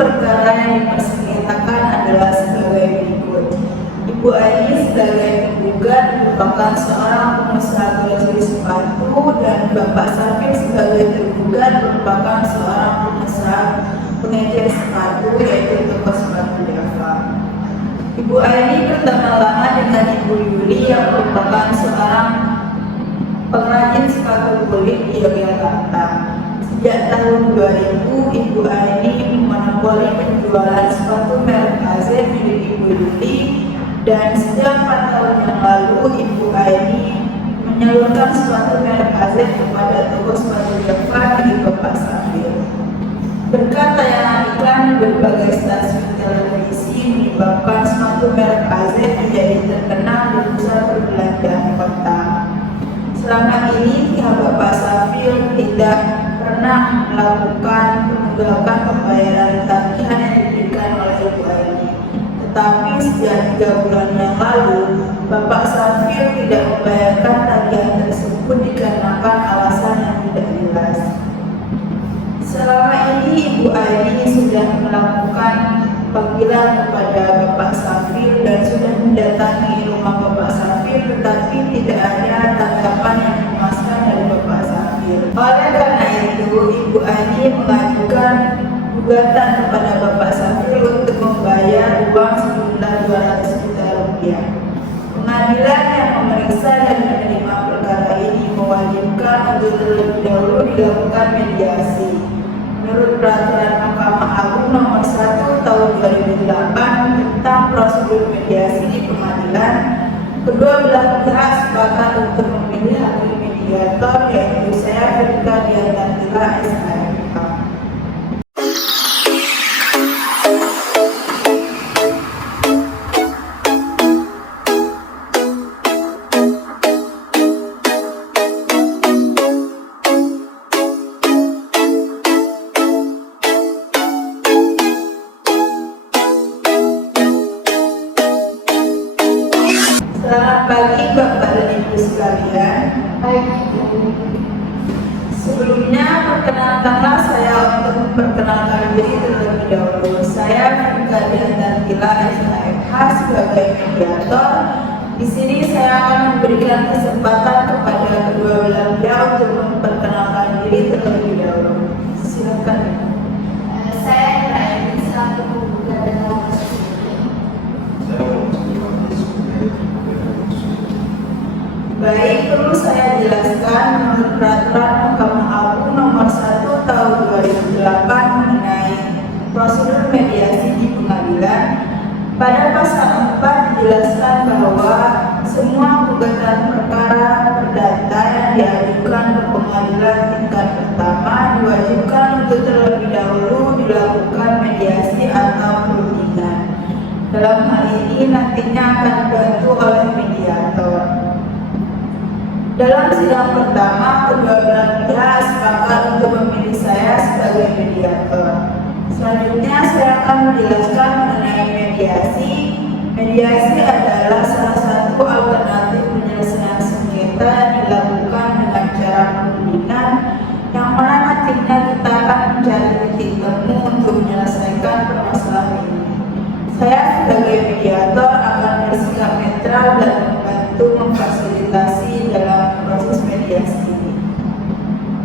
perkara yang dipersengketakan adalah sebagai berikut. Ibu Aini sebagai penggugat merupakan seorang pengusaha grocery sepatu dan Bapak Safir sebagai tergugat merupakan seorang pengusaha pengecer sepatu yaitu toko sepatu Java. Ibu Aini berteman lama dengan Ibu Yuli yang merupakan seorang pengrajin sepatu kulit di Yogyakarta. Sejak tahun 2000, Ibu Aini memonopoli penjualan sepatu merek AZ milik Ibu Yuli, dan sejak 4 tahun yang lalu Ibu Aini menyalurkan sepatu merek AZ kepada toko sepatu Java di Bapak Safir. Berkat tayangan iklan di berbagai stasiun televisi menyebabkan sepatu merek AZ menjadi terkenal di pusat perbelanjaan kota. Selama ini pihak Bapak Safir tidak pernah melakukan penunggakan pembayaran tagihan yang diberikan oleh Ibu Aini. Tetapi sejak 3 bulan yang lalu, Bapak Safir tidak membayarkan tagihan tersebut dikarenakan alasan yang tidak jelas. Selama ini Ibu Aini sudah melakukan panggilan kepada Bapak Safir dan sudah mendatangi rumah Bapak Safir, tetapi tidak ada tanggapan yang memuaskan dari Bapak Safir. Oleh karena itu, Ibu Aini mengajukan gugatan kepada Bapak Safir untuk membayar uang sejumlah 200 juta rupiah. Pengadilan yang memeriksa dan menerima perkara ini mewajibkan untuk terlebih dahulu dilakukan mediasi. Menurut Peraturan Mahkamah Agung Nomor 1 Tahun 2008 tentang prosedur mediasi di pengadilan, kedua belah pihak sepakat untuk memilih hakim mediator, yaitu saya Firka Dianantila SHMK. Selamat pagi Bapak dan Ibu sekalian. Sebelumnya perkenalkanlah saya untuk memperkenalkan diri terlebih dahulu. Saya Firka Dianantila SHMH sebagai mediator. Di sini saya akan memberikan kesempatan kepada kedua belah pihak untuk memperkenalkan diri terlebih dahulu. Silakan. Saya Raini selaku penggugat dan nomor 10. Baik, perlu saya jelaskan menurut Peraturan Mahkamah Agung Nomor 1 Tahun 2008 mengenai prosedur mediasi di pengadilan. Pada pasal 4 dijelaskan bahwa semua gugatan perkara perdata yang diajukan ke pengadilan tingkat pertama diwajibkan untuk terlebih dahulu dilakukan mediasi atau perundingan. Dalam hal ini nantinya akan dibantu oleh mediator. Dalam sidang pertama, kedua belah pihak sepakat untuk memilih saya sebagai mediator. Selanjutnya, saya akan menjelaskan mengenai mediasi. Mediasi adalah salah satu alternatif penyelesaian sengketa yang dilakukan dengan cara perundingan, yang mana nantinya kita akan mencari titik temu untuk menyelesaikan permasalahan ini. Saya sebagai mediator akan bersikap netral dan membantu memfasilitasi dalam proses mediasi ini.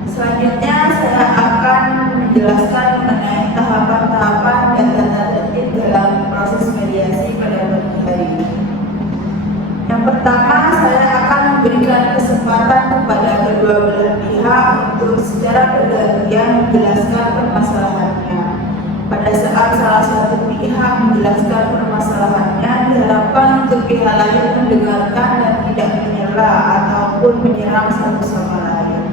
Selanjutnya saya akan menjelaskan mengenai tahapan-tahapan dan tata tertib dalam proses mediasi pada pagi hari ini. Yang pertama, saya akan memberikan kesempatan kepada kedua belah pihak untuk secara bergantian menjelaskan permasalahannya. Pada saat salah satu pihak menjelaskan permasalahannya, diharapkan untuk pihak lain mendengarkan dan tidak menyela ataupun menyerang satu sama lain.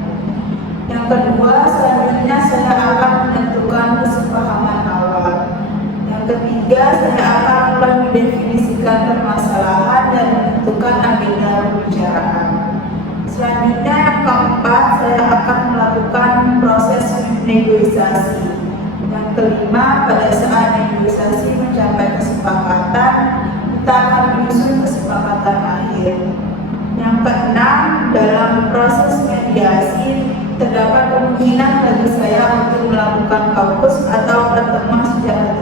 Yang kedua, selanjutnya saya akan menentukan kesepahaman awal. Yang ketiga, saya akan mulai mendefinisikan permasalahan dan menentukan agenda pembicaraan. Selanjutnya, yang keempat, saya akan melakukan proses negosiasi. Yang kelima, pada saat negosiasi mencapai kesepakatan, kita akan menyusun kesepakatan akhir. Yang keenam, dalam proses mediasi terdapat kemungkinan bagi saya untuk melakukan kaukus atau pertemuan secara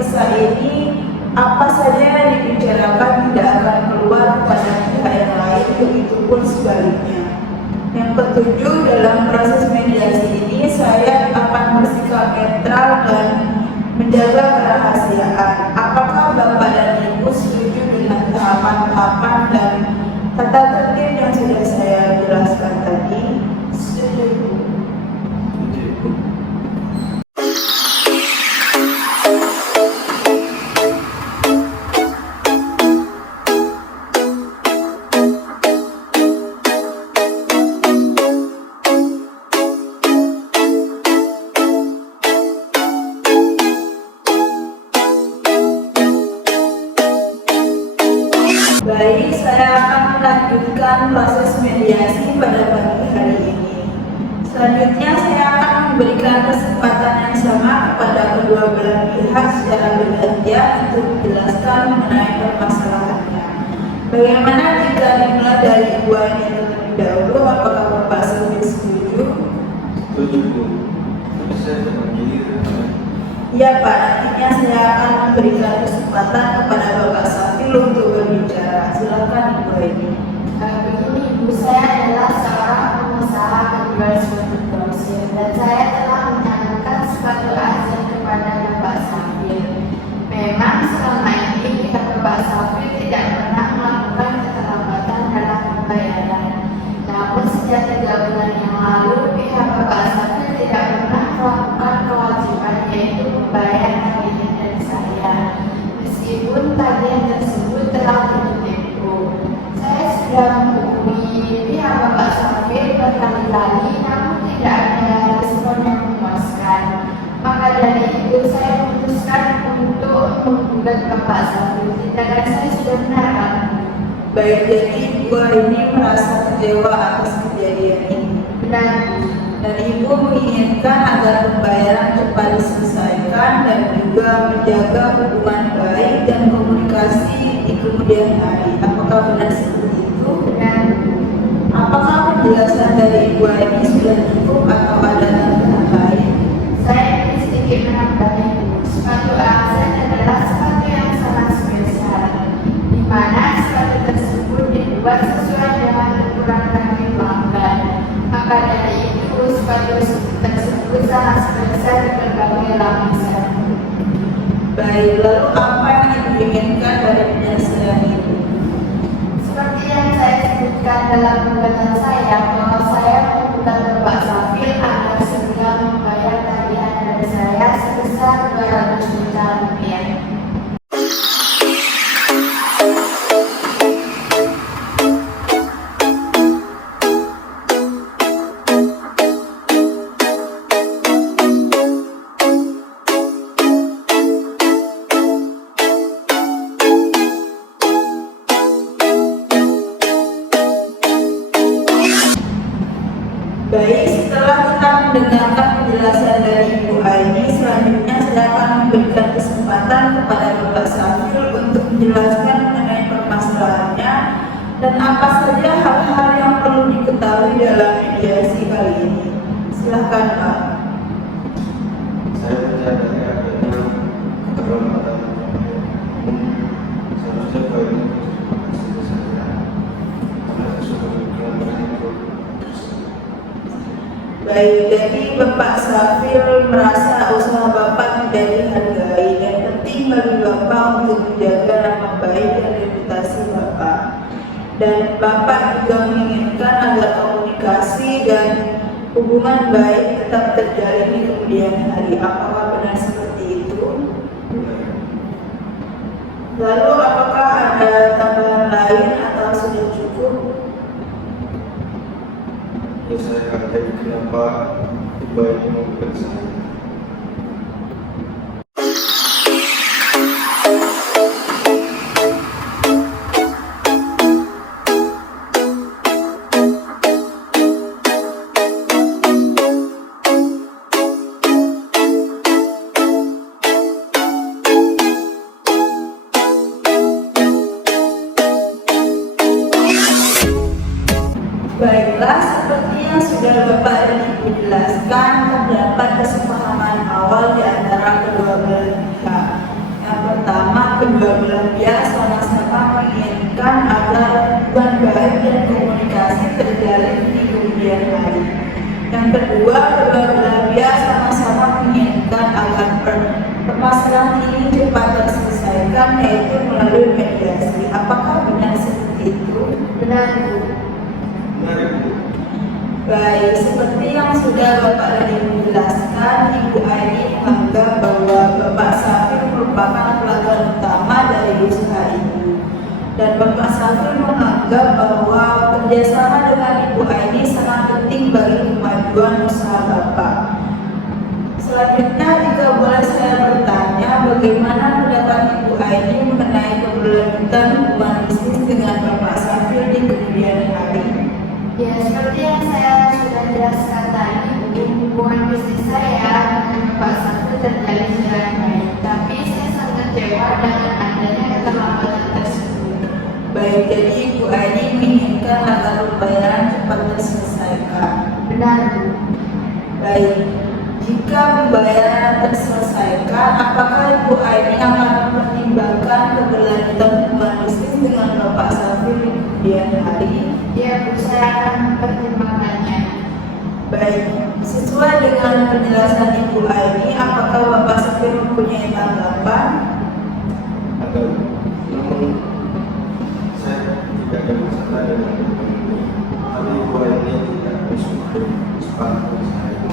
terpisah ini, apa saja yang dibicarakan tidak akan keluar kepada pihak yang lain, begitu pun sebaliknya. Yang ketujuh, dalam proses mediasi ini saya akan bersikap netral dan menjaga kerahasiaan. Apakah Bapak dan Ibu setuju dengan tahapan-tahapan dan tata tertib yang sudah saya jelaskan tadi? Setuju. Baik, saya akan melanjutkan proses mediasi pada pagi hari ini. Selanjutnya saya akan memberikan kesempatan yang sama kepada kedua belah pihak secara bergantian untuk menjelaskan mengenai permasalahannya. Bagaimana jika dimulai dari Ibu Aini terlebih dahulu? Apakah Bapak Safir setuju? Setuju, Bu. Tapi saya terpanggil. Ya Pak, nantinya saya akan memberikan kesempatan kepada Bapak Safir untuk berbicara. Silakan Ibu Aini. Begini, Ibu, saya adalah seorang pengusaha penjual suatu grosir dan saya telah menyarankan suatu azan kepada Bapak Safir. Memang selama ini pihak Bapak Safir tidak pernah melakukan keterlambatan dalam pembayaran. Namun sejak 3 bulan yang lalu pihak Bapak Safir tidak pernah melakukan kewajiban, yaitu membayar tagihan dari saya. Meskipun tagihan tersebut telah tertempo, saya sudah menghubungi pihak Bapak Safir berkali-kali, namun tidak ada respon yang memuaskan. Maka dari itu saya memutuskan untuk menggugat Bapak Safir. Tindakan saya sudah benar, Pak. Baik, jadi Ibu Aini merasa kecewa atas kejadian ini. Benar, Bu. Dan Ibu menginginkan agar pembayaran cepat diselesaikan dan juga menjaga hubungan baik dan komunikasi di kemudian hari. Apakah benar seperti itu? Benar, Bu. Apakah penjelasan dari Ibu Aini sudah cukup atau ada tambahan lain? Saya ingin sedikit menambahkan, Bu. Sepatu azan adalah sepatu yang sangat spesial, di mana sepatu tersebut dibuat sesuai dengan ukuran kaki pelanggan. Maka dari itu sepatu tersebut sangat spesial di berbagai lapisan. Baik, lalu apa yang Ibu inginkan dari penyelesaian itu? Seperti yang saya sebutkan dalam gugatan saya, bahwa saya menggugat Bapak Safir agar segera membayar tagihan dari saya sebesar 200 juta rupiah. Baik, setelah kita mendengarkan penjelasan dari Ibu Aini, selanjutnya saya akan memberikan kesempatan kepada Bapak Safir untuk menjelaskan mengenai permasalahannya dan apa saja hal-hal yang perlu diketahui dalam mediasi kali ini. Silakan Pak. Saya mencari adanya keterlambatan. Seharusnya Pak ini masih saya karena sesuatu kelambatan itu. Baik, jadi Bapak Safir merasa usaha Bapak tidak dihargai. Yang penting bagi Bapak untuk menjaga nama baik dan reputasi Bapak. Dan Bapak juga menginginkan agar komunikasi dan hubungan baik tetap terjalin di kemudian hari. Apakah benar seperti itu? Lalu apakah ada tambahan lain atau sudah cukup? Ya saya kaget kenapa Ibu ini menggugat saya. Baiklah, seperti yang sudah Bapak dan Ibu jelaskan, terdapat kesepahaman awal di antara kedua belah pihak. kedua belah pihak sama-sama menginginkan agar hubungan baik dan komunikasi terjalin di kemudian hari. Yang kedua, kedua belah pihak sama-sama menginginkan agar permasalahan ini cepat terselesaikan, yaitu melalui mediasi. Apakah benar seperti itu? Benar, Bu. Benar, Ibu. Baik, seperti yang sudah Bapak Lali menjelaskan, Ibu Aini menganggap bahwa Bapak Safir merupakan pelanggan utama dari usaha ini. Dan Bapak Safir menganggap bahwa kerjasama dengan Ibu Aini sangat penting bagi kemajuan usaha Bapak. Selanjutnya, jika boleh saya bertanya, bagaimana pendapat Ibu Aini mengenai keberlanjutan hubungan bisnis dengan Bapak Safir di kemudian hari? Ya, seperti yang saya sudah jelaskan tadi, hubungan bisnis saya dengan Pak Safir terjalin dengan baik. Tapi saya sangat kecewa dengan adanya keterlambatan tersebut. Baik, jadi Ibu Aini menginginkan agar pembayaran cepat terselesaikan. Benar, Bu. Baik, jika pembayaran terselesaikan, apakah Ibu Aini akan mempertimbangkan keberlanjutan hubungan bisnis dengan Bapak Safir di kemudian hari? Ya, Bu, saya akan mempertimbangkannya. Baik, sesuai dengan penjelasan Ibu Aini, apakah Bapak Safir mempunyai tanggapan? Ada, namun saya tidak ada masalah dengan ini. Tapi Ibu ini tidak bersyukur sepatu saya.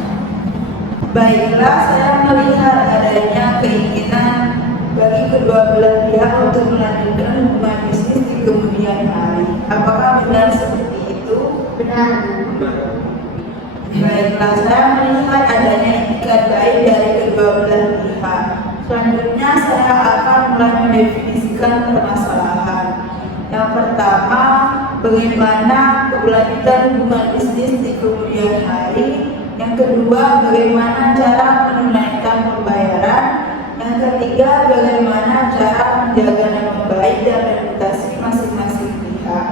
Baiklah, saya melihat adanya keinginan bagi kedua belah pihak untuk melanjutkan hubungan bisnis di kemudian hari. Apakah benar seperti itu? Benar, Bu. Benar. Baiklah, saya melihat adanya itikat baik dari kedua belah pihak. Selanjutnya, saya akan mulai mendefinisikan permasalahan. Yang pertama, bagaimana keberlanjutan hubungan bisnis di kemudian hari. Yang kedua, bagaimana cara menunaikan pembayaran. Yang ketiga, bagaimana cara menjaga nama baik dan reputasi masing-masing pihak.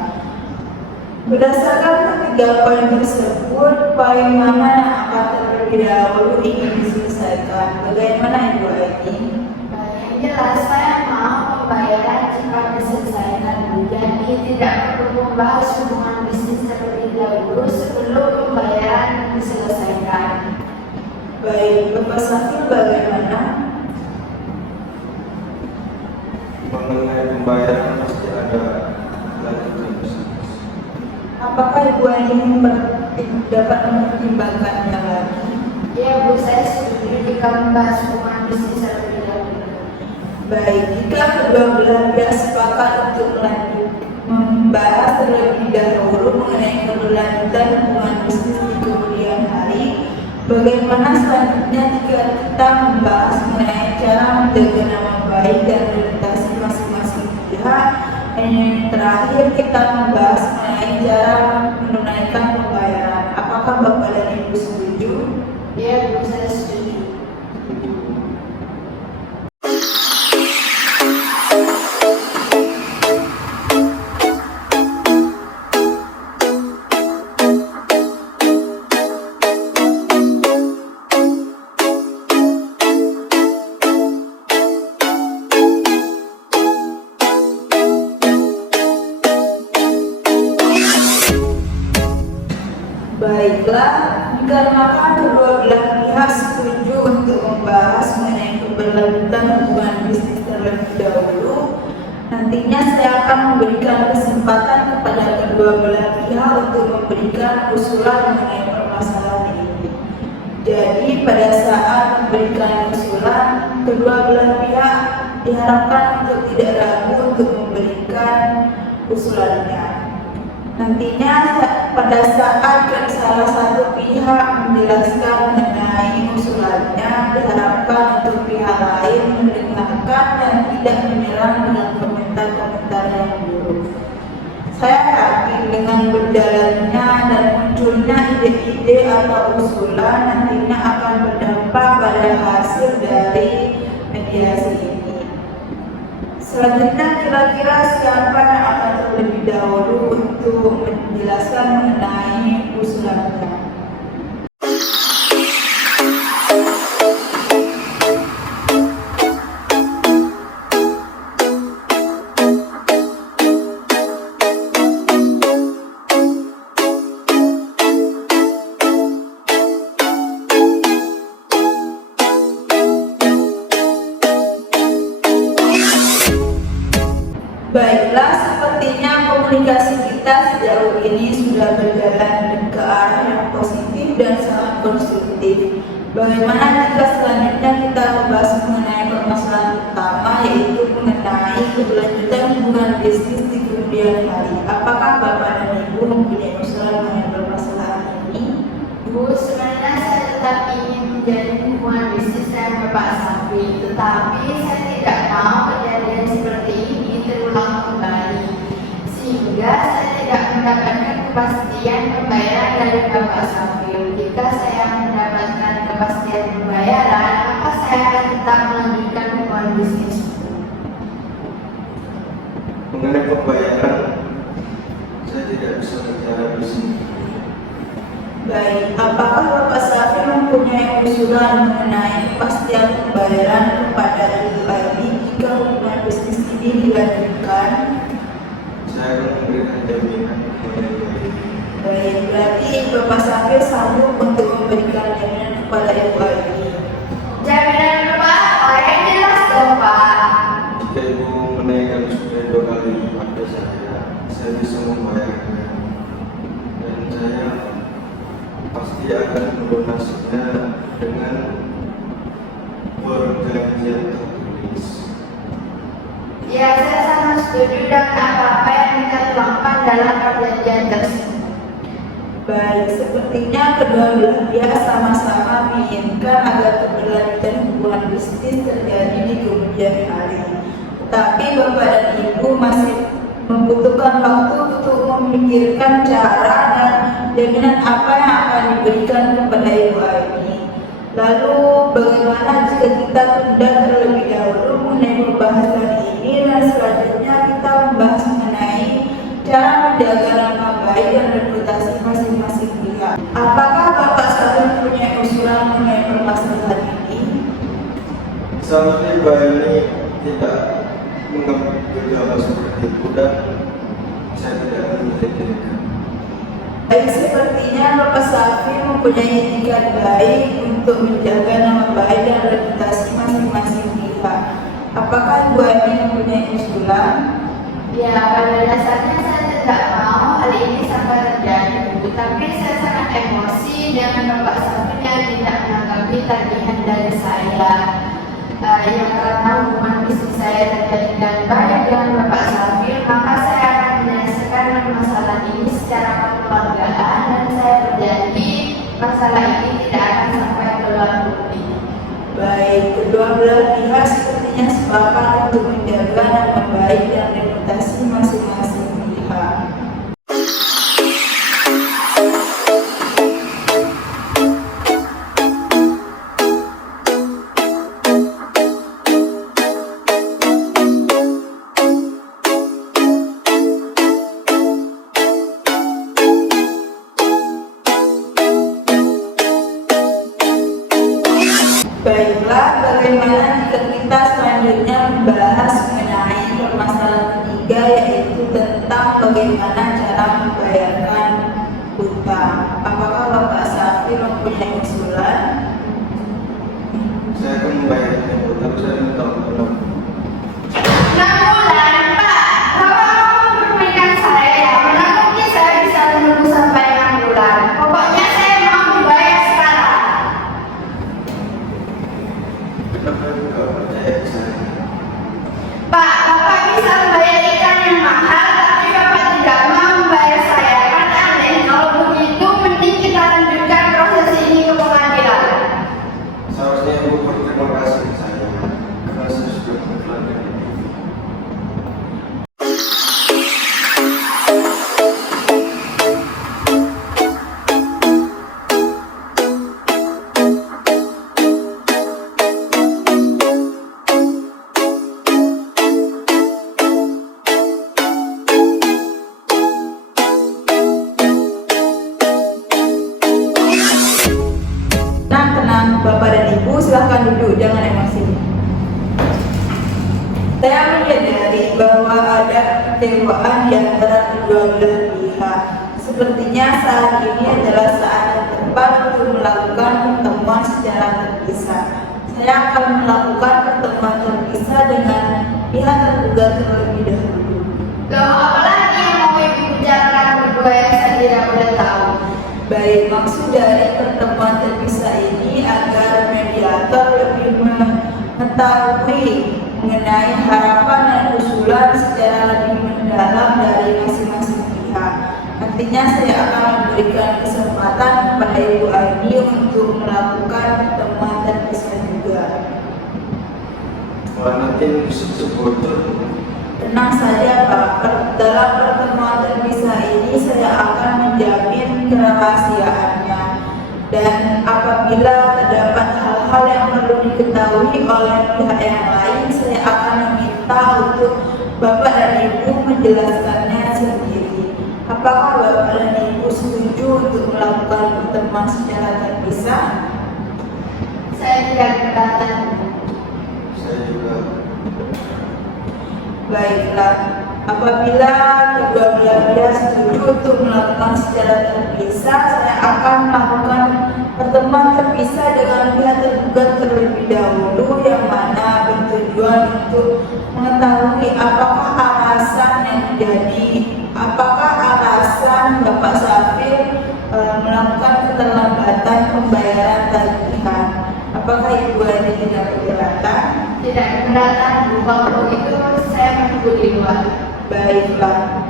Berdasarkan ketiga poin tersebut, poin mana yang akan terlebih dahulu ingin diselesaikan? Bagaimana Ibu Aini? Yang jelas, saya mau pembayaran cepat diselesaikan, Bu. Jadi tidak perlu membahas hubungan bisnis terlebih dahulu sebelum pembayaran diselesaikan. Baik, Bapak Safir bagaimana? Mengenai pembayaran pasti ada lanjutan bisnis. Apakah Ibu Aini dapat mempertimbangkannya lagi? Ya, Bu, saya setuju jika membahas hubungan bisnis terlebih dahulu. Baik, jika kedua belah pihak sepakat untuk membahas terlebih dahulu mengenai keberlanjutan hubungan bisnis di kemudian hari, bagaimana selanjutnya jika kita membahas mengenai cara menjaga nama baik dan reputasi masing-masing pihak? Dan yang terakhir, kita membahas mengenai cara menunaikan pembayaran. Apakah Bapak dan Ibu setuju? Ya, Bu, saya setuju. Baiklah, dikarenakan kedua belah pihak setuju untuk membahas mengenai keberlanjutan hubungan bisnis terlebih dahulu, nantinya saya akan memberikan kesempatan kepada kedua belah pihak untuk memberikan usulan mengenai permasalahan ini. Jadi pada saat memberikan usulan, kedua belah pihak diharapkan untuk tidak ragu untuk memberikan usulannya. Nantinya pada saat salah satu pihak menjelaskan mengenai usulannya, diharapkan untuk pihak lain mendengarkan dan tidak menyerang dengan komentar-komentar yang buruk. Saya yakin dengan berjalannya dan munculnya ide-ide atau usulan nantinya akan berdampak pada hasil dari mediasi ini. Selanjutnya, kira-kira siapa yang akan terlebih dahulu untuk menjelaskan mengenai usulannya? Baiklah, sepertinya komunikasi kita sejauh ini sudah berjalan ke arah yang positif dan sangat konstruktif. Bagaimana jika selanjutnya kita membahas mengenai permasalahan utama, yaitu mengenai keberlanjutan hubungan bisnis di kemudian hari? Apakah Bapak dan Ibu mempunyai usulan mengenai permasalahan ini? Bu, sebenarnya saya tetap ingin menjalin hubungan bisnis dengan Bapak Safir, tetapi saya tidak mau kejadian seperti ini terulang kembali, sehingga saya tidak mendapatkan kepastian pembayaran dari Bapak Safir. Jika saya mendapatkan kepastian pembayaran, maka saya akan tetap melanjutkan hubungan bisnis. Mengenai pembayaran, saya tidak bisa bicara di sini. Baik, apakah Bapak Safir mempunyai usulan mengenai kepastian pembayaran kepada Ibu Aini jika hubungan bisnis ini dilanjutkan? Saya akan memberikan jaminan kepada Ibu Aini. Baik, berarti Bapak Safir sanggup untuk memberikan jaminan kepada Ibu Aini. Jaminan Bapak, yang jelas dong Pak. Jika Ibu menaikkan sudah 2 kali pada saya bisa membayarnya. Dan saya pasti akan melunasinya dengan perjanjian tertulis. Ya, saya sangat setuju dengan apa-apa yang kita tuangkan dalam perjanjian tersebut. Baik, sepertinya kedua belah pihak sama-sama menginginkan agar keberlanjutan hubungan bisnis terjadi di kemudian hari. Tetapi Bapak dan Ibu masih membutuhkan waktu untuk memikirkan cara dan jaminan apa yang akan diberikan kepada Ibu Aini. Lalu bagaimana jika kita tunda terlebih dahulu mengenai pembahasan ini dan selanjutnya kita membahas mengenai cara menjaga nama baik dan reputasi masing-masing pihak. Apakah Bapak Safir punya usulan mengenai permasalahan ini? Seharusnya Ibu Aini tidak mengambil gambar seperti itu dan saya tidak akan memikirkan. Baik, sepertinya Bapak Safir mempunyai itikat baik untuk menjaga nama baik dan reputasi masing-masing pihak. Apakah Ibu Aini mempunyai usulan? Ya, pada dasarnya saya tidak mau hal ini sampai terjadi, tapi saya sangat emosi dengan Bapak Safir yang tidak menanggapi tagihan dari saya. Yang karena hubungan bisnis saya terjadi dengan baik dengan Bapak Safir, maka saya akan menyelesaikan masalah ini secara kekeluargaan dan saya berjanji masalah ini tidak akan sampai keluar publik. Baik, kedua belah pihak sepertinya sepakat untuk menjaga nama baik dan reputasi masing-masing pihak. Baiklah, bagaimana jika kita selanjutnya membahas mengenai permasalahan ketiga, yaitu tentang bagaimana cara membayarkan hutang. Apakah Bapak Safir mempunyai usulan? Saya akan membayarnya, tapi saya minta tolong. 6 bulan, Pak. Bapak mau memberikan saya ya? Mana mungkin saya bisa menunggu sampai 6 bulan? Pokoknya saya mau dibayar sekarang. Kenapa Ibu tidak percaya saya? Pak, Bapak bisa membayar ikan yang mahal, tapi Bapak tidak mau membayar saya. Kan aneh, kalau begitu mending kita lanjutkan proses ini ke pengadilan. Seharusnya Ibu berterima kasih ke saya karena saya sudah melakukan itu. Tenang, Bapak dan Ibu silahkan duduk, jangan emosi. Saya menyadari bahwa ada kekecewaan di antara kedua belah pihak. Sepertinya saat ini adalah saat yang tepat untuk melakukan pertemuan secara terpisah. Saya akan melakukan pertemuan terpisah dengan pihak tergugat terlebih dahulu. Loh, apalagi yang mau Ibu bicarakan berdua yang saya tidak boleh tahu? Baik, maksud dari pertemuan terpisah ini agar mediator lebih mengetahui mengenai harapan dan usulan secara lebih mendalam dari masing-masing pihak. Nantinya saya akan memberikan kesempatan kepada Ibu Aini untuk melakukan pertemuan terpisah juga. Kalau nanti sebut Tenang saja Pak, dalam pertemuan terpisah ini saya akan menjamin kerahasiaannya. Dan apabila terdapat hal-hal yang perlu diketahui oleh pihak yang lain, saya akan meminta untuk Bapak dan Ibu menjelaskannya sendiri. Apakah Bapak dan Ibu setuju untuk melakukan pertemuan secara terpisah? Saya tidak keberatan. saya juga Baiklah, apabila kedua belah pihak setuju untuk melakukan secara terpisah, saya akan melakukan pertemuan terpisah dengan pihak tergugat terlebih dahulu, yang mana bertujuan untuk mengetahui apakah alasan Bapak Safir melakukan keterlambatan pembayaran tagihan. Apakah Ibu Aini tidak keberatan? Tidak keberatan, Bu. Kalau itu saya menunggu di luar. Baiklah.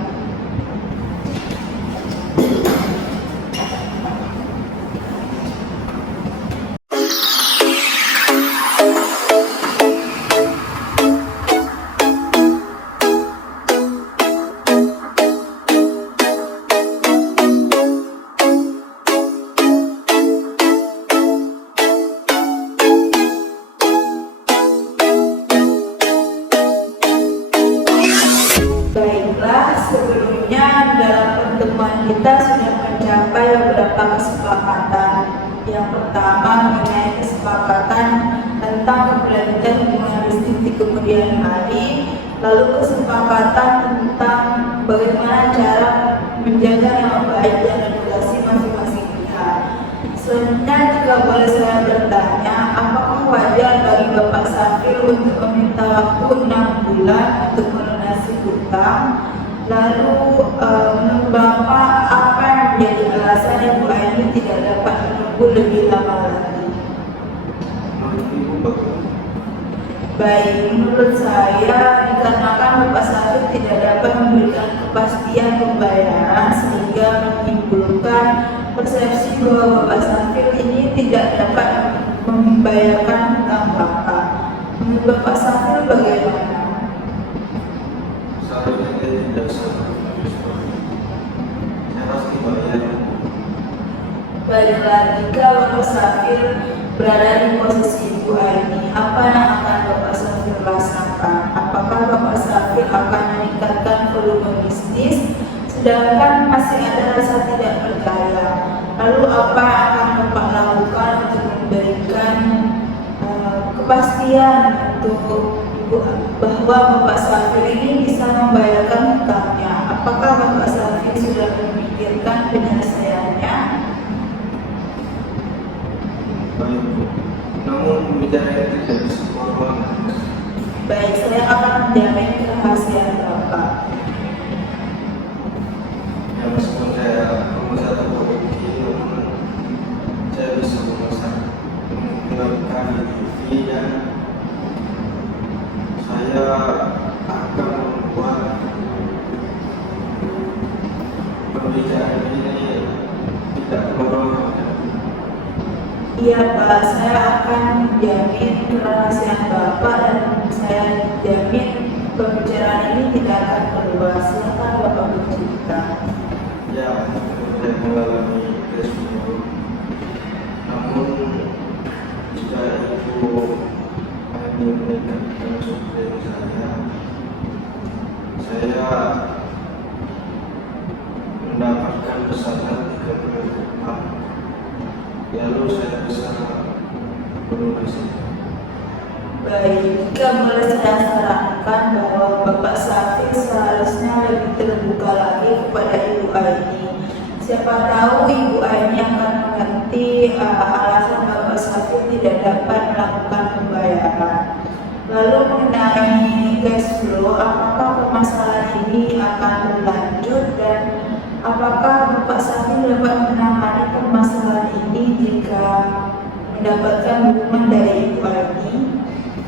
Baiklah, sebelumnya dalam pertemuan kita sudah mencapai beberapa kesepakatan. Yang pertama mengenai kesepakatan tentang keberlanjutan hubungan bisnis di kemudian hari, lalu kesepakatan tentang bagaimana cara menjaga nama baik dan reputasi masing-masing pihak. Selanjutnya, jika boleh saya bertanya, apakah wajar bagi Bapak Safir untuk meminta waktu 6 bulan untuk melunasi hutang? Lalu menurut Bapak, apa yang menjadi alasan Ibu Aini tidak dapat menunggu lebih lama lagi? menurut Ibu bagaimana? Baik, menurut saya dikarenakan Bapak Safir tidak dapat memberikan kepastian pembayaran sehingga menimbulkan persepsi bahwa Bapak Safir ini tidak dapat membayarkan hutang Bapak. Menurut Bapak Safir bagaimana? Seharusnya dia tidak salah. Saya pasti bayar. Baiklah, jika Bapak Safir berada di posisi Ibu Aini, apa yang akan Bapak Safir rasakan? Apakah Bapak Safir akan meningkatkan volume bisnis, sedangkan masih ada rasa tidak percaya? Lalu apa yang akan Bapak lakukan untuk memberikan kepastian untuk Ibu bahwa Bapak Safir ini bisa membayarkan hutangnya? Apakah Bapak Safir sudah memikirkan penyelesaiannya? Baik, namun bicara itu dari semua ruangan. Baik, saya akan menjamin kerahasiaan Bapak. Ya meskipun saya pengusaha toko ini, namun saya bisa menggunakan TV dan saya akan membuat pembicaraan ini tidak bodoh. Iya Pak, saya akan menjamin kerahasiaan Bapak dan saya jamin pembicaraan ini tidak akan keluar. Silakan Bapak bercerita. Ya, saya mengalami tersebut. Namun jika itu hanya meningkatkan sumber saya mendapatkan pesanan 30 lalu saya bisa melunasi. Baik, jika boleh saya sarankan bahwa Bapak Safir seharusnya lebih terbuka lagi kepada Ibu Aini. Siapa tahu Ibu Aini akan mengerti alasan Bapak Safir tidak dapat melakukan pembayaran. Lalu mengenai cash flow, apakah permasalahan ini akan berlanjut dan apakah Bapak Safir dapat menangani permasalahan ini jika mendapatkan dukungan dari Ibu Aini?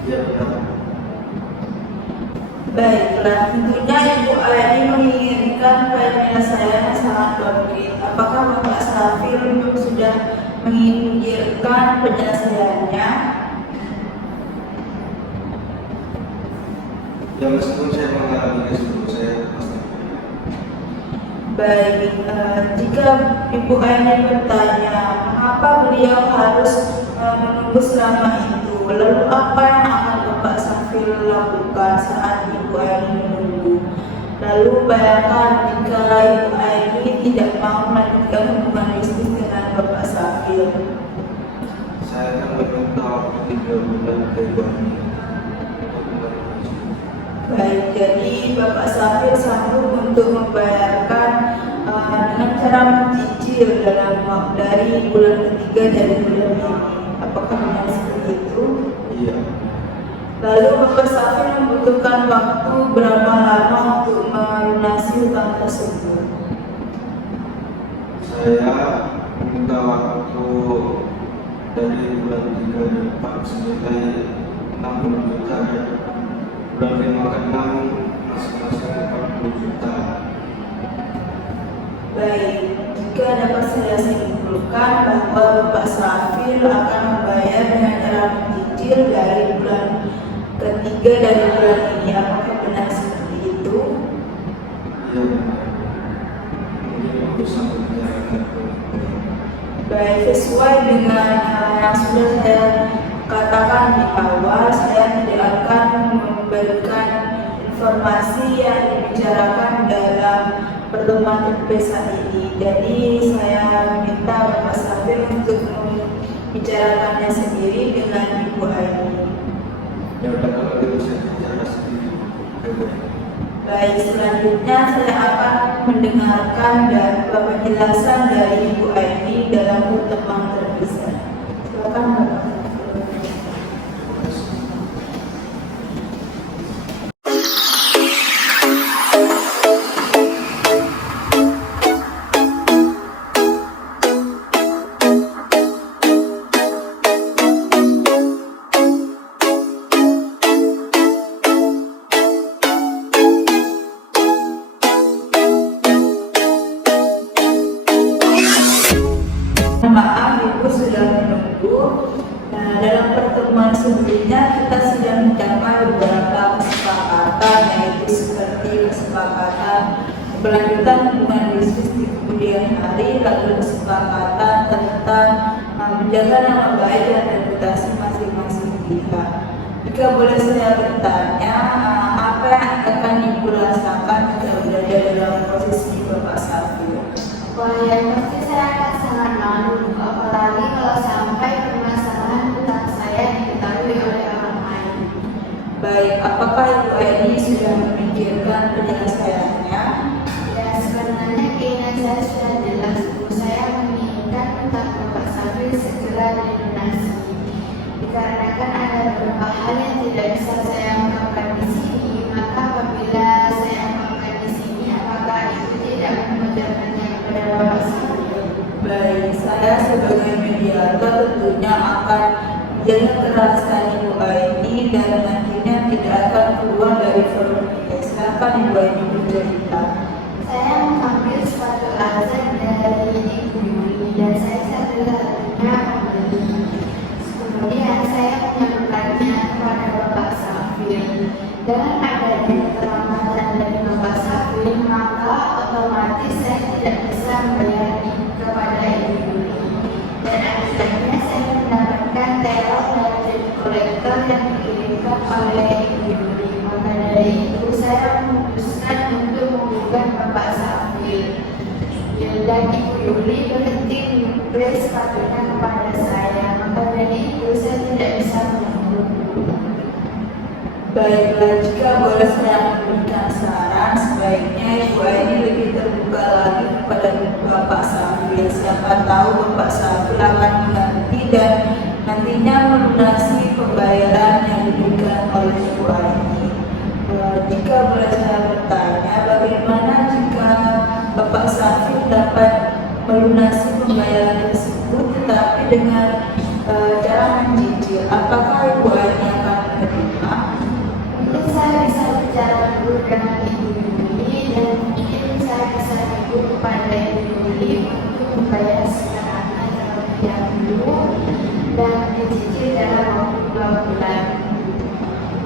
Ya benar. Baiklah, tentunya Ibu Aini menginginkan penyelesaian yang sangat konkret. Apakah Bapak Safir sudah menginginkan penyelesaiannya? Ya meskipun saya mengalami sebelum saya pasti. Baik, jika Ibu Aini bertanya mengapa beliau harus menunggu selama itu, lalu apa yang akan Bapak Safir lakukan saat Ibu Aini menunggu? Lalu bayangkan jika Ibu Aini tidak mau melanjutkan hubungan bisnis dengan Bapak Safir. Saya akan meminta waktu 3 bulan ke Ibu Aini untuk melanjutkan. Baik, jadi Bapak Safir sanggup untuk membayarkan dengan cara mencicil dari bulan ketiga dari bulan ini. Apakah benar seperti itu? Iya. Lalu Bapak Safir membutuhkan waktu berapa lama untuk melunasi hutang tersebut? Saya minta waktu dari bulan 3 dan 4 senilai 60 juta dan bulan 5 ke 6 masing-masing 40 juta. Baik, jika dapat saya simpulkan bahwa Bapak Safir akan membayar dengan cara mencicil dari bulan ketiga dari bulan ini. Apakah benar seperti itu? Iya benar. Ini urusan penjarakan. Baik, sesuai dengan yang sudah saya katakan di awal, saya tidak akan memberikan informasi yang dibicarakan dalam pertemuan terpisah ini. Jadi saya minta Bapak Safir untuk membicarakannya sendiri dengan Ibu Aini. Ya udah kalau gitu saya bicara sendiri. Baik, selanjutnya saya akan mendengarkan dan penjelasan dari Ibu Aini dalam pertemuan terpisah. Silakan Bapak. Maaf Ibu sudah menunggu. Nah, dalam pertemuan sebelumnya kita sudah mencapai beberapa kesepakatan, yaitu seperti kesepakatan kelanjutan hubungan bisnis di kemudian hari, lalu kesepakatan tentang menjaga nama baik dan reputasi masing-masing pihak. Jika boleh saya bertanya, apa yang akan Ibu rasakan jika berada dalam posisi Bapak Safir? Wah, yang pasti saya akan sangat malu, apalagi kalau sampai permasalahan hutang saya diketahui oleh orang lain. Baik, apakah Ibu Aini sudah memikirkan penyelesaiannya? Ya, sebenarnya keinginan saya sudah jelas, Bu. Saya menginginkan hutang Bapak Safir segera dilunasi. Dikarenakan ada beberapa hal yang tidak bisa saya ungkapkan di sini, maka apabila saya ungkapkan di sini, apakah itu tidak mengucapkannya kepada Bapak Safir? Baik, saya sebagai mediator tentunya akan menjaga kerahasiaan Ibu Aini dan nantinya tidak akan keluar dari forum ini. Silakan Ibu Aini bercerita. Saya mengambil suatu azan dari Ibu Yuli dan saya sadar hatinya membeli. Kemudian saya menyampaikannya kepada Bapak Safir. Dengan adanya keterlambatan dari Bapak Safir, maka otomatis saya tidak bisa membayar kepada Ibu Yuli. Dan akhirnya saya mendapatkan teror dari debt collector yang dikirimkan oleh Ibu Yuli. Maka dari itu saya memutuskan untuk menggugat Bapak Safir. Dan Ibu Yuli berhenti memberi sepatunya kepada saya. Maka dari itu saya tidak bisa menunggu. Baiklah, jika boleh saya memberikan saran, sebaiknya Ibu Aini lebih terbuka lagi kepada Bapak Safir. Siapa tahu Bapak Safir akan mengerti dan nantinya melunasi pembayaran yang diberikan oleh Ibu Aini. Bapak Safir dapat melunasi pembayaran tersebut, tetapi dengan cara mencicil. Apakah Ibu Aini akan menerima? Mungkin saya bisa bicara dulu dengan Ibu Yuli, dan mungkin saya bisa ibu kepada Ibu Yuli untuk membayar sekarangnya terlebih dahulu dan dicicil dalam waktu 2 bulan.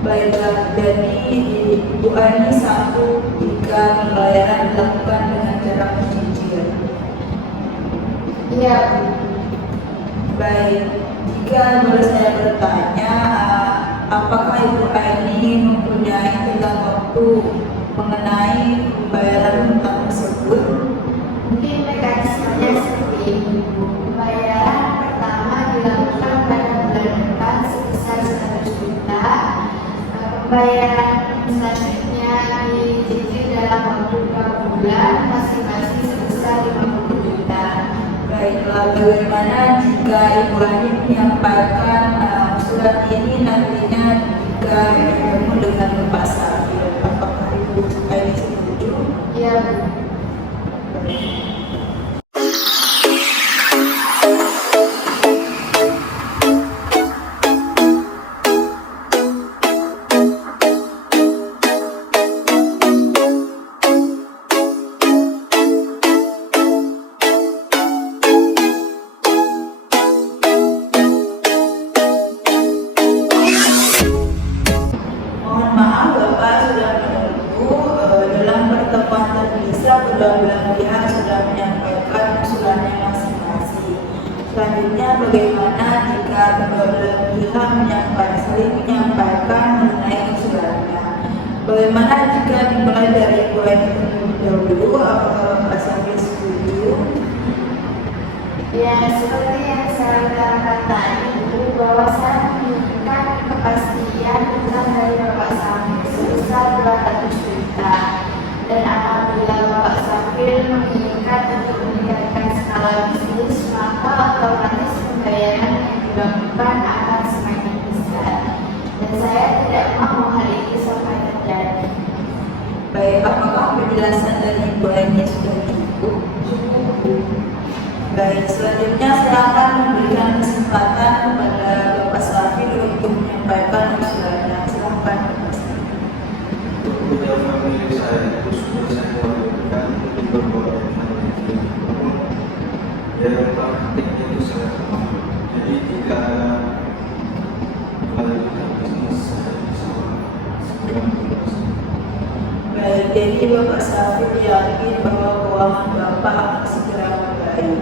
Baiklah, jadi Ibu Aini sanggup jika pembayaran dilakukan dengan cara mencicil. Iya, Bu. Baik, jika boleh saya bertanya, apakah Ibu Aini mempunyai tenggang waktu mengenai pembayaran utang tersebut? Mungkin mekanismenya seperti ini, Bu. Pembayaran pertama dilakukan pada bulan depan sebesar 100 juta. Pembayaran selanjutnya dicicil dalam waktu 2 bulan, masing-masing sebesar 50 juta. Baiklah, bagaimana jika Ibu Aini menyampaikan surat ini nantinya jika bertemu dengan Bapak Safir? Apakah Ibu Aini setuju? Iya, Bu. Mohon maaf, Bapak sudah menunggu. Dalam pertemuan terpisah, kedua belah pihak sudah menyampaikan usulannya masing-masing. Selanjutnya, bagaimana jika kedua belah pihak saling menyampaikan mengenai usulannya? Bagaimana jika dimulai dari Ibu Aini terlebih dahulu? Apakah Bapak Safir setuju? Ya, seperti yang saya utarakan tadi, Bu, bahwa saya menginginkan kepastian utang dari Bapak Safir sebesar 200 juta. Dan apabila Bapak Safir menginginkan untuk meningkatkan skala bisnis, maka otomatis pembayaran yang dilakukan akan semakin besar. Dan saya tidak mau hal itu sampai terjadi. Baik, apakah penjelasan dari Ibu Aini sudah cukup? Baik, selanjutnya saya akan memberikan kesempatan kepada Bapak Safir untuk menyampaikan usulannya. Silakan, Bapak Safir. Untuk punya famili saya itu sudah saya lakukan di beberapa famili. Yang praktiknya itu sangat lemah. Jadi jika ada kelanjutan bisnis saya bisa segera melunasi. Baik, jadi Bapak Safir yakin bahwa keuangan Bapak akan segera membaik.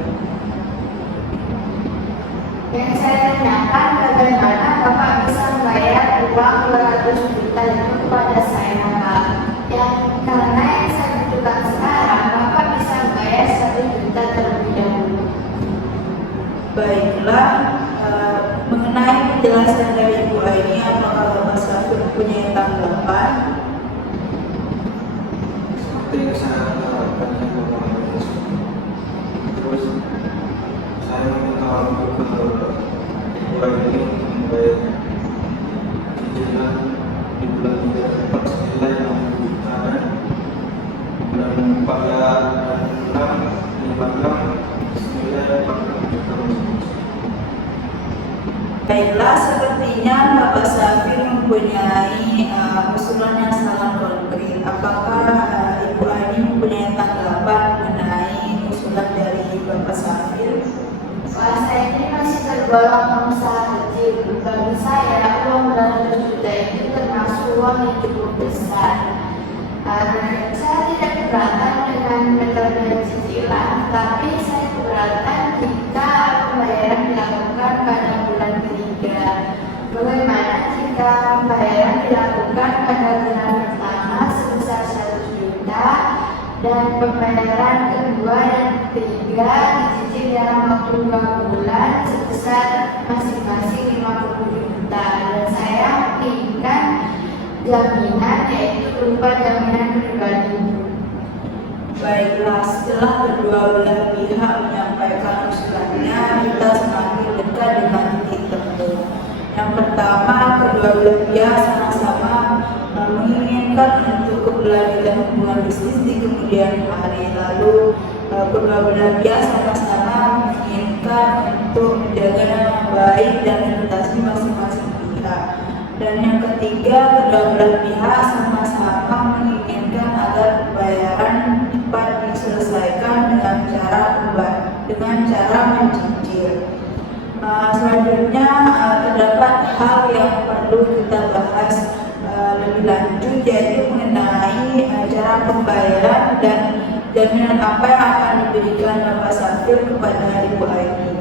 Yang saya tanyakan, bagaimana Bapak bisa membayar uang 200 juta itu kepada saya, Pak? Yang karena yang saya butuhkan sekarang, Bapak bisa membayar 1 juta terlebih dahulu. Baiklah, mengenai penjelasan dari Ibu Aini, apakah Bapak Safir punya tanggapan? Seperti yang saya katakan yang kemarin tersebut. Terus saya meminta waktu ke Ibu Aini untuk membayar cicilan di bulan 3 tepat senilai 60 juta, dan pada bulan 5 senilai 40 juta. Baiklah, sepertinya Bapak Safir mempunyai usulan yang sangat konkret. Apakah Ibu Aini mempunyai tanggapan mengenai usulan dari Bapak Safir? Soal saya ini masih tergolong pengusaha kecil. Bagi saya, uang 200 juta itu termasuk uang yang cukup besar. Saya tidak keberatan dengan metode cicilan, tapi saya keberatan jika pembayaran dilakukan pada bulan ketiga. Bagaimana jika pembayaran dilakukan pada bulan pertama sebesar 100 juta dan pembayaran kedua dan ketiga dicicil dalam waktu 2 bulan sebesar masing-masing 50 juta. Dan saya menginginkan jaminan, yaitu berupa jaminan pribadi. Baiklah, setelah kedua belah pihak menyampaikan usulannya, kita semakin dekat dengan titik temu. Yang pertama, kedua belah pihak sama-sama menginginkan untuk untuk keberlanjutan hubungan bisnis di kemudian hari. Lalu kedua belah pihak sama-sama menginginkan untuk menjaga nama baik dan reputasi masing-masing pihak. Dan yang ketiga, kedua belah pihak sama-sama menginginkan agar pembayaran cepat diselesaikan dengan cara mencicil. Selanjutnya terdapat hal yang perlu kita bahas lebih lanjut, yaitu mengenai cara pembayaran dan jaminan apa yang akan diberikan Bapak Safir kepada Ibu Aini.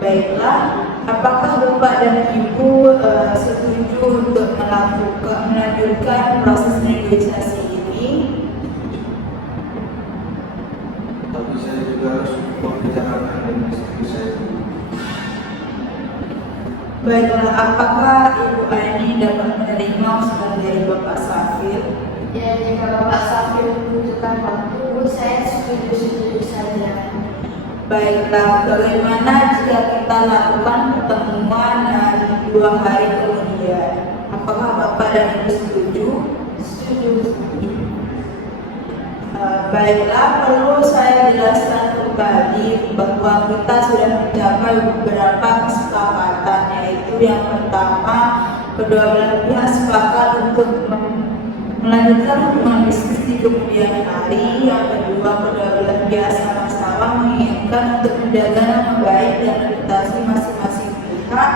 Baiklah, apakah Bapak dan Ibu setuju untuk melanjutkan proses negosiasi ini? Tapi saya juga harus membicarakan dengan istri saya dulu. Baiklah, apakah Ibu Aini dapat menerima usulan dari Bapak Safir? Ya, jika Bapak Safir membutuhkan waktu, saya setuju saja. Baiklah, bagaimana jika kita lakukan pertemuan 2 hari kemudian? Apakah Bapak dan Ibu setuju? Setuju. Baiklah, perlu saya jelaskan kembali bahwa kita sudah mencapai beberapa kesepakatan, yaitu yang pertama, kedua belah pihak sepakat untuk melanjutkan hubungan bisnis di kemudian hari. Yang kedua, kedua belah pihak sama-sama menginginkan untuk menjaga nama baik dan reputasi masing-masing pihak.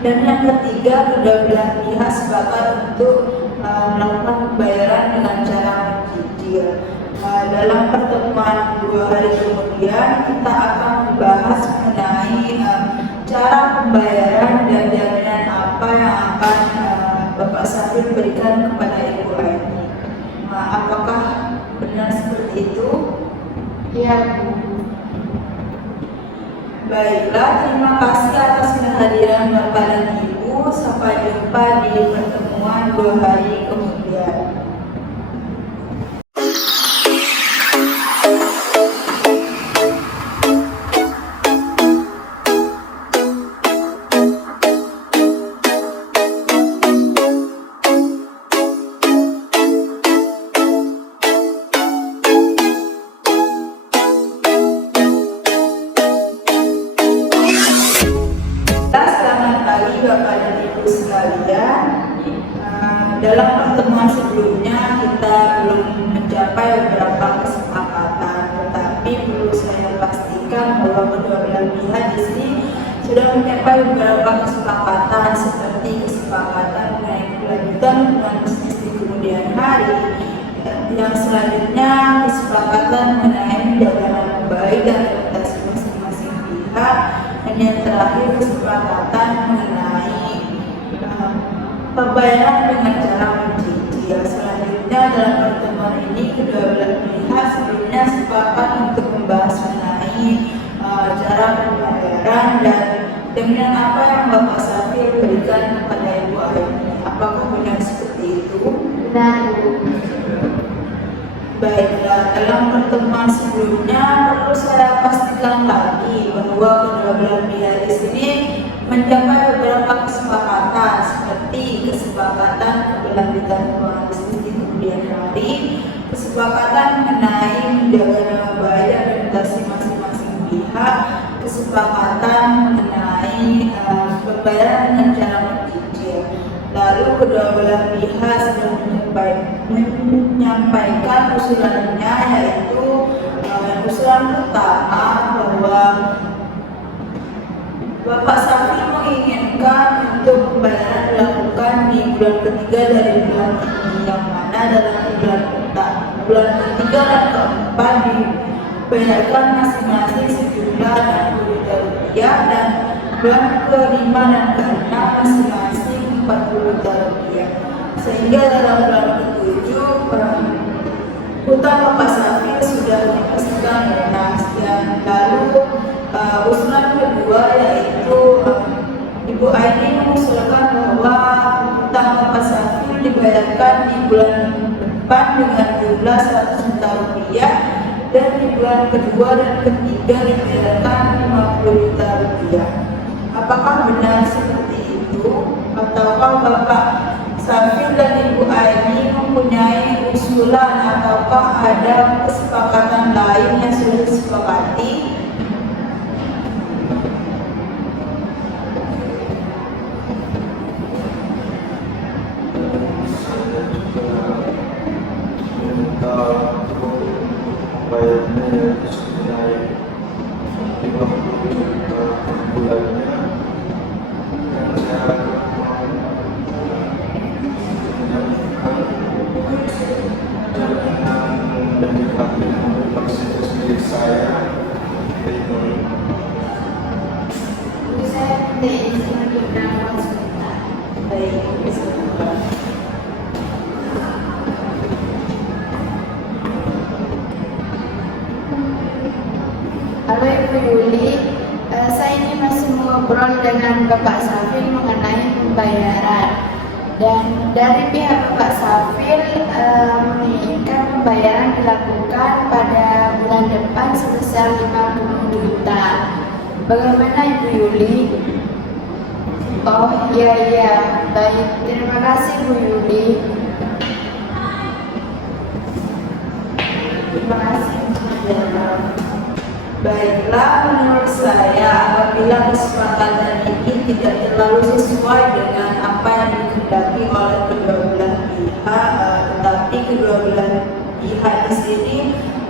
Dan yang ketiga, kedua belah pihak sepakat untuk melakukan pembayaran dengan cara mencicil. Dalam pertemuan 2 hari kemudian, kita akan membahas mengenai cara pembayaran dan jaminan apa yang akan Bapak Safir berikan kepada Ibu Aini. Apakah benar seperti itu? Iya, Bu. Baiklah, terima kasih atas kehadiran Bapak dan Ibu. Sampai jumpa di pertemuan 2 hari kemudian. Bapak dan Ibu sekalian, dalam pertemuan sebelumnya kita belum mencapai beberapa kesepakatan, tetapi perlu saya pastikan bahwa kedua belah pihak di sini sudah mencapai beberapa kesepakatan, seperti kesepakatan mengenai kelanjutan hubungan bisnis di kemudian hari. Yang selanjutnya, kesepakatan mengenai menjaga nama baik dan reputasi masing-masing pihak. Dan yang terakhir, kesepakatan mengenai pembayaran dengan cara mencicil. Selanjutnya, dalam pertemuan ini kedua belah pihak sebelumnya sepakat untuk membahas mengenai cara pembayaran dan jaminan apa yang Bapak Safir berikan kepada Ibu Aini. Apakah benar seperti itu? Benar, Bu. Baiklah, dalam pertemuan sebelumnya perlu saya pastikan lagi bahwa kedua belah pihak di sini mencapai beberapa kesepakatan, seperti kesepakatan keberlanjutan hubungan bisnis di kemudian hari, kesepakatan mengenai menjaga nama baik dan reputasi masing-masing pihak, kesepakatan mengenai pembayaran dengan cara mencicil. Lalu kedua belah pihak sudah menyampaikan usulannya, yaitu usulan pertama bahwa Bapak Safir menginginkan untuk pembayaran dilakukan di bulan ketiga dari bulan ini, yang mana dalam bulan ketiga dan keempat dibayarkan masing-masing sejumlah 60 juta rupiah, dan bulan kelima dan keenam masing-masing 40 juta rupiah. Sehingga dalam bulan ketujuh hutang Bapak Safir sudah dipastikan lunas. Dan lalu usulan kedua, yaitu Ibu Aini mengusulkan bahwa hutang Bapak Safir dibayarkan di bulan depan dengan jumlah 100 juta rupiah, dan di bulan kedua dan ketiga dibayarkan 50 juta rupiah. Apakah benar seperti itu? Ataukah Bapak Safir dan Ibu Aini mempunyai usulan usulan ataukah ada kesepakatan lain yang sudah disepakati? Saya juga minta untuk membayarnya senilai 50 juta per bulannya, dan saya mau menjalankan jaminan mendekati universitas milik saya itu. Guru saya minta izin untuk berangkat sebentar. Baik, bismillah. Halo Ibu Yuli, saya ini masih mengobrol dengan Bapak Safil mengenai pembayaran. Dan dari pihak Bapak Safil menginginkan pembayaran dilakukan pada bulan depan sebesar 50 juta. Bagaimana Ibu Yuli? Oh iya, baik. Terima kasih Bu Yuli. Terima kasih. Baiklah, menurut saya apabila kesepakatan ini tidak terlalu sesuai dengan apa yang dikehendaki oleh kedua belah pihak, tetapi kedua belah pihak di sini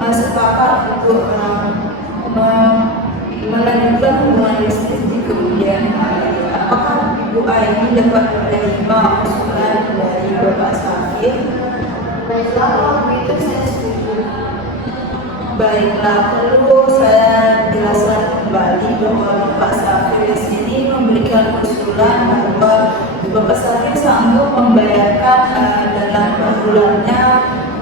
sepakat untuk melanjutkan hubungan bisnis di kemudian hari. Apakah Ibu Aini dapat menerima usulan dari Bapak Safir? Baiklah, kalau begitu saya setuju. Baiklah, perlu saya jelaskan kembali bahwa Bapak Safir di sini memberikan usulan bahwa Bapak Safir sanggup membayarkan dalam per bulannya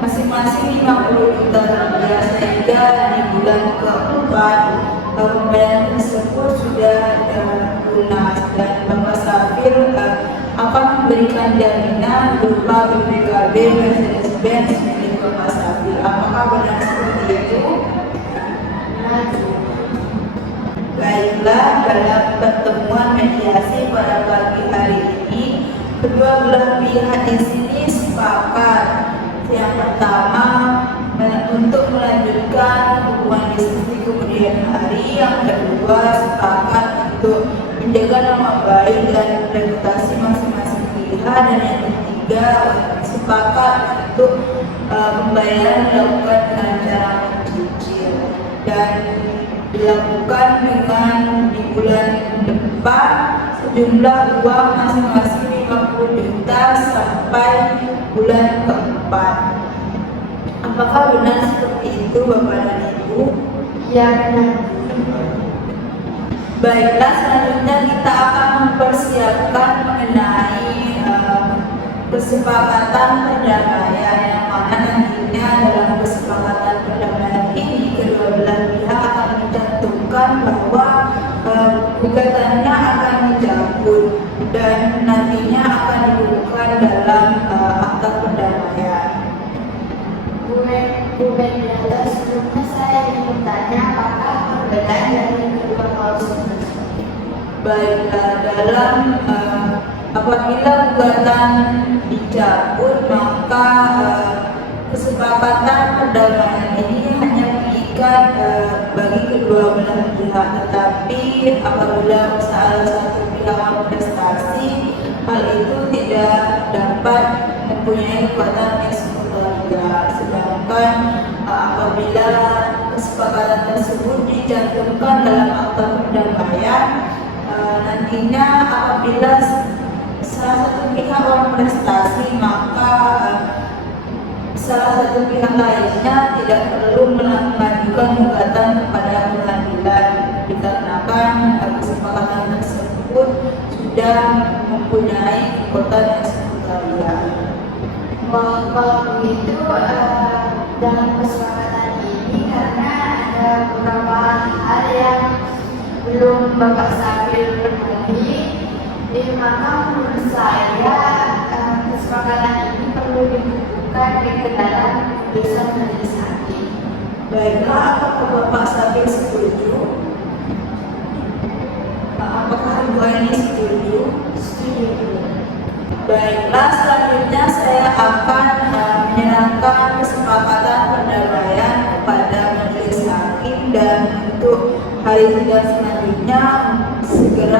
masing-masing 50 juta rupiah, sehingga di bulan keempat pembayaran tersebut sudah lunas, dan Bapak Safir akan memberikan jaminan berupa BPKB Mercedes-Benz milik Bapak Safir. Apakah benar seperti itu? Baiklah, dalam pertemuan mediasi pada pagi hari ini, kedua belah pihak di sini sepakat. Yang pertama, untuk melanjutkan hubungan bisnis di kemudian hari. Yang kedua, sepakat untuk menjaga nama baik dan reputasi masing-masing pihak. Dan yang ketiga, sepakat untuk pembayaran dilakukan dengan cara mencicil dan dilakukan dengan di bulan depan sejumlah uang masing-masing 50 juta sampai bulan keempat. Apakah benar seperti itu Bapak dan Ibu? Ya, benar. Baiklah, selanjutnya kita akan mempersiapkan mengenai kesepakatan perdamaian, yang mana nantinya dalam kesepakatan perdamaian ini kedua belah pihak akan mencantumkan bahwa gugatannya akan dicabut dan nantinya akan dibukukan dalam akta perdamaian. Bu Mediator, sebelumnya saya ingin bertanya apakah perbedaan dari kedua klausul tersebut? Baiklah, dalam apabila gugatan dicabut, maka kesepakatan perdamaian ini hanya mengikat bagi kedua belah pihak, tetapi apabila salah satu pihak prestasi, hal itu tidak dapat mempunyai kekuatan eksekutorial. Sedangkan apabila kesepakatan tersebut dicantumkan dalam akta perdamaian, nantinya apabila salah satu pihak prestasi, maka salah satu pihak lainnya tidak perlu mengajukan gugatan kepada pengadilan, dikarenakan kesepakatan tersebut sudah mempunyai kekuatan eksekutorial. Kalau begitu, dalam kesepakatan ini karena ada beberapa hal yang belum Bapak Safir penuhi, maka menurut saya kesepakatan ini perlu dibukukan ke dalam putusan majelis hakim. Baiklah, apakah Bapak Safir setuju? Apakah Ibu Aini setuju? Setuju. Baiklah, selanjutnya saya akan menyerahkan kesepakatan perdamaian kepada majelis hakim dan untuk hari sidang selanjutnya segera